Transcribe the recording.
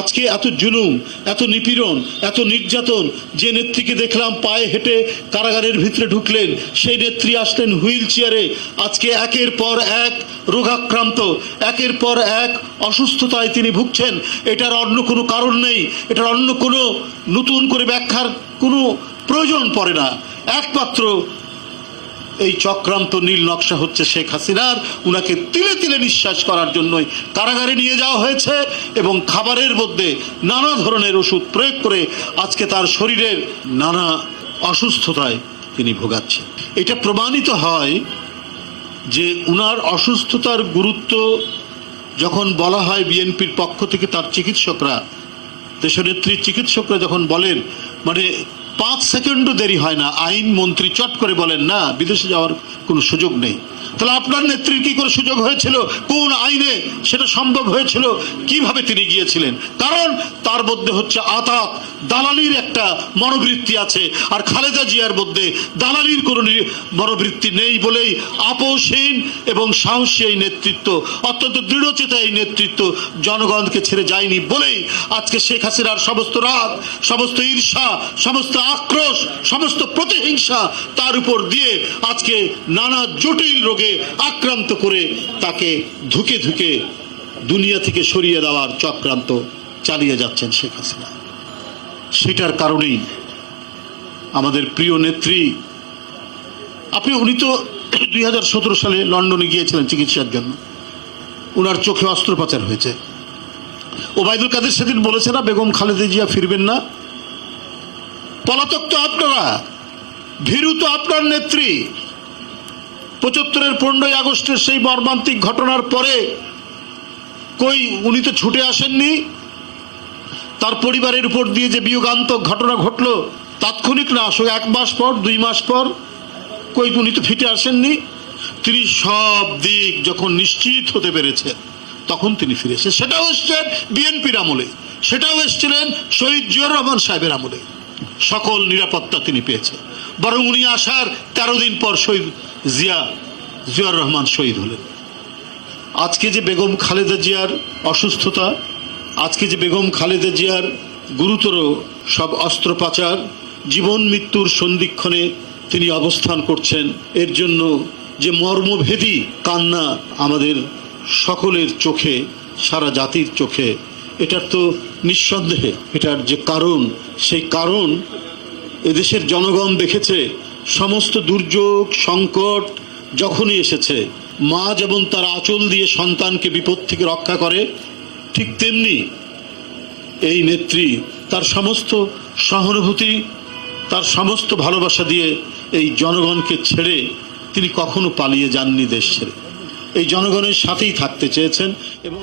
আজকে এত জুলুম, এত নিপীড়ন, এত নির্যাতন, যে নেত্রীকে দেখলাম পায়ে হেঁটে কারাগারের ভিতরে ঢুকলেন, সেই নেত্রী আসলেন হুইল চেয়ারে। আজকে একের পর এক রোগাক্রান্ত, একের পর এক অসুস্থতায় তিনি ভুগছেন। এটার অন্য কোনো কারণ নেই, এটার অন্য কোনো নতুন করে ব্যাখ্যার কোনো প্রয়োজন পড়ে না। একমাত্র এই চক্রান্ত নীল নকশা হচ্ছে শেখ হাসিনার। উনাকে তিলে তিলে নিঃশ্বাস করার জন্যই কারাগারে নিয়ে যাওয়া হয়েছে এবং খাবারের মধ্যে নানা ধরনের ওষুধ প্রয়োগ করে আজকে তার শরীরের নানা অসুস্থতায় তিনি ভোগাচ্ছেন। এটা প্রমাণিত হয় যে উনার অসুস্থতার গুরুত্ব যখন বলা হয় বিএনপির পক্ষ থেকে, তার চিকিৎসকরা, দেশনেত্রীর চিকিৎসকরা যখন বলেন, মানে 5 সেকেন্ডও দেরি হয় না, আইন মন্ত্রী চট করে বলেন না, বিদেশে যাওয়ার কোনো সুযোগ নেই। তাহলে আপনার নেত্রীর কি করে সুযোগ হয়েছিল? কোন আইনে সেটা সম্ভব হয়েছিল? কিভাবে তিনি গিয়েছিলেন? কারণ তার মধ্যে হচ্ছে আতাত দালালির একটা মনোবৃত্তি আছে, আর খালেদা জিয়ার মধ্যে দালালির কোনো মনোবৃত্তি নেই বলেই আপোষহীন এবং সাহসী এই নেতৃত্ব, অত্যন্ত দৃঢ়চেতা এই নেতৃত্ব জনগণকে ছেড়ে যায়নি বলেই আজকে শেখ হাসিনার সমস্ত রাগ, সমস্ত ঈর্ষা, সমস্ত আক্রোশ, সমস্ত প্রতিহিংসা তার উপর দিয়ে আজকে নানা জটিল রোগে আক্রান্ত করে তাকে ধুকে ধুকে দুনিয়া থেকে সরিয়ে দেওয়ার চক্রান্ত চালিয়ে যাচ্ছেন শেখ হাসিনা। সেটার কারণেই আমাদের প্রিয় নেত্রী, উনি তো 2017 সালে লন্ডনে গিয়েছিলেন চিকিৎসার জন্য, উনার চোখে অস্ত্রোপচার হয়েছে। ওবায়দুল কাদের সেদিন বলেছে না বেগম খালেদা জিয়া ফিরবেন না? পলাতক তো আপনারা, ভীরু তো আপনার নেত্রী। 75-এর 15ই আগস্টের সেই মর্মান্তিক ঘটনার পরে কই উনি তো ছুটে আসেননি? তার পরিবারের উপর দিয়ে যে বিয়োগান্তক ঘটনা ঘটলো, তাৎক্ষণিক না, আসলে 1 মাস পর, 2 মাস পর, কই উনি তো ফিরে আসেননি। তিনি সব দিক যখন নিশ্চিত হতে পেরেছেন তখন তিনি ফিরে এসেছেন। সেটাও এসছেন বিএনপির আমলে, সেটাও এসছিলেন শহীদ জিয়াউর রহমান সাহেবের আমলে। সকল নিরাপত্তা তিনি পেয়েছেন। বরং উনি আসার 13 দিন পর শহীদ জিয়াউর রহমান শহীদ হলেন। আজকে যে বেগম খালেদা জিয়ার অসুস্থতা, আজকে যে বেগম খালেদা জিয়ার গুরুতর সব অস্ত্রোপচার, জীবন মৃত্যুর সন্ধিক্ষণে তিনি অবস্থান করছেন, এর জন্য যে মর্মভেদী কান্না আমাদের সকলের চোখে, সারা জাতির চোখে, এটার তো নিঃসন্দেহে এটার যে কারণ, সেই কারণ এদেশের জনগণ দেখেছে। সমস্ত দুর্যোগ সংকট যখনই এসেছে, মা যেমন তার আঁচল দিয়ে সন্তানকে বিপদ থেকে রক্ষা করে, ঠিক তেমনি এই নেত্রী তার সমস্ত সহানুভূতি, তার সমস্ত ভালোবাসা দিয়ে এই জনগণকে ছেড়ে তিনি কখনো পালিয়ে যাননি দেশ ছেড়ে। এই জনগণের সাথেই থাকতে চেয়েছেন এবং